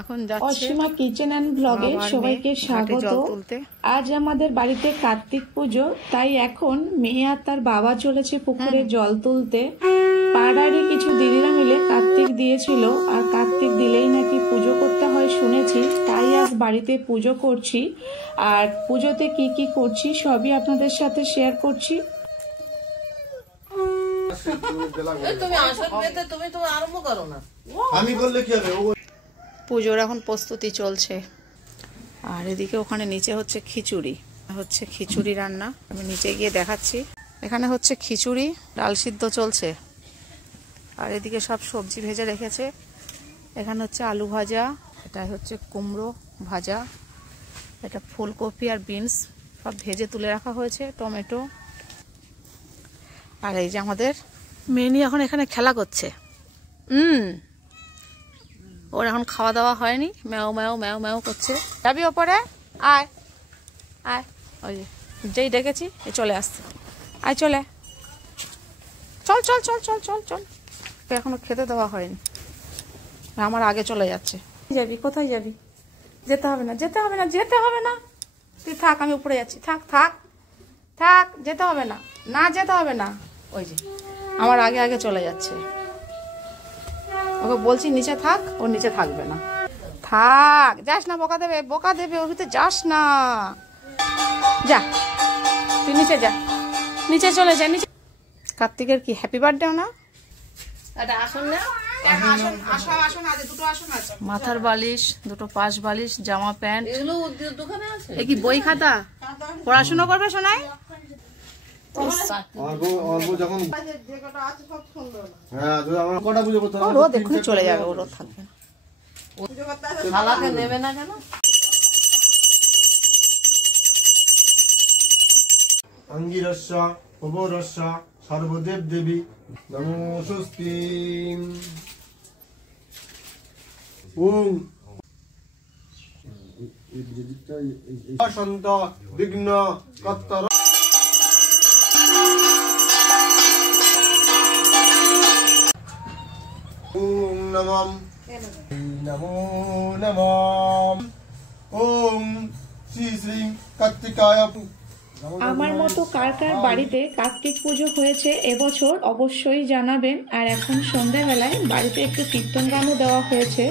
এখন যাচ্ছে Asima kitchen and ব্লগে সবাইকে স্বাগত। আজ আমাদের বাড়িতে কার্তিক পুজো, তাই এখন মেয়ে আর তার বাবা চলেছে পুকুরে জল তুলতে। পাড়ারই কিছু দিদিরা মিলে কার্তিক দিয়েছিল, আর কার্তিক দিলেই নাকি পুজো করতে হয় শুনেছি, তাই আজ বাড়িতে পুজো করছি। আর পুজোতে কি কি করছি সবই আপনাদের সাথে শেয়ার করছি। পুজোর এখন প্রস্তুতি চলছে, আর এদিকে ওখানে নিচে হচ্ছে খিচুড়ি, খিচুড়ি রান্না। আমি নিচে গিয়ে দেখাচ্ছি। এখানে হচ্ছে খিচুড়ি, ডাল সিদ্ধ চলছে, আর এদিকে সব সবজি ভেজে রেখেছে। এখানে হচ্ছে আলু ভাজা, এটা হচ্ছে কুমড়ো ভাজা, এটা ফুলকপি আর বিনস সব ভেজে তুলে রাখা হয়েছে, টমেটো। আর এই যে আমাদের মেনি এখন এখানে খেলা করছে। ওর এখন খাওয়া দাওয়া হয়নি, ম্যাও ম্যাও ম্যাও ম্যাও করছে। যাবি ওপরে? আয় আয়, ওই যেই ডেকেছি এ চলে আসছে। আয় চলে, চল চল চল চল চল চল। এখনো খেতে দেওয়া হয়নি, আমার আগে চলে যাচ্ছে। যাবি কোথায় যাবি? যেতে হবে না, যেতে হবে না, যেতে হবে না, তুই থাক, আমি উপরে যাচ্ছি। থাক থাক থাক, যেতে হবে না, না যেতে হবে না। ওই যে আমার আগে আগে চলে যাচ্ছে। ওকে বলছি নিচে থাক, ও নিচে থাকবে না। থাক, যাস না, বোকা দেবে, বোকা দেবে, ওর ভিতরে যাস না। যা তুই নিচে যা, নিচে চলে যা, নিচে। কার্তিকের কি হ্যাপি বার্থডে না? মাথার বালিশ, দুটো পাশ বালিশ, জামা প্যান্ট, এ কি বই খাতা? পড়াশুনো করবে শোনাই? রোদ এক্ষুনি চলে যাবে, ও রোদ থাকবে না। অঙ্গিরস্য অপরস্য সর্বদেব দেবী নমো স্বস্তি। ওম সন্ত বিঘ্ন কত্তর। ওম নমঃ নমো নমঃ। ওম শ্রী শ্রী কার্তিকায়। আমার মতো কার কার বাড়িতে কার্তিক পুজো হয়েছে এবছর অবশ্যই জানাবেন। আর এখন সন্ধ্যাবেলায় বাড়িতে একটু কীর্তন গানও দেওয়া হয়েছে।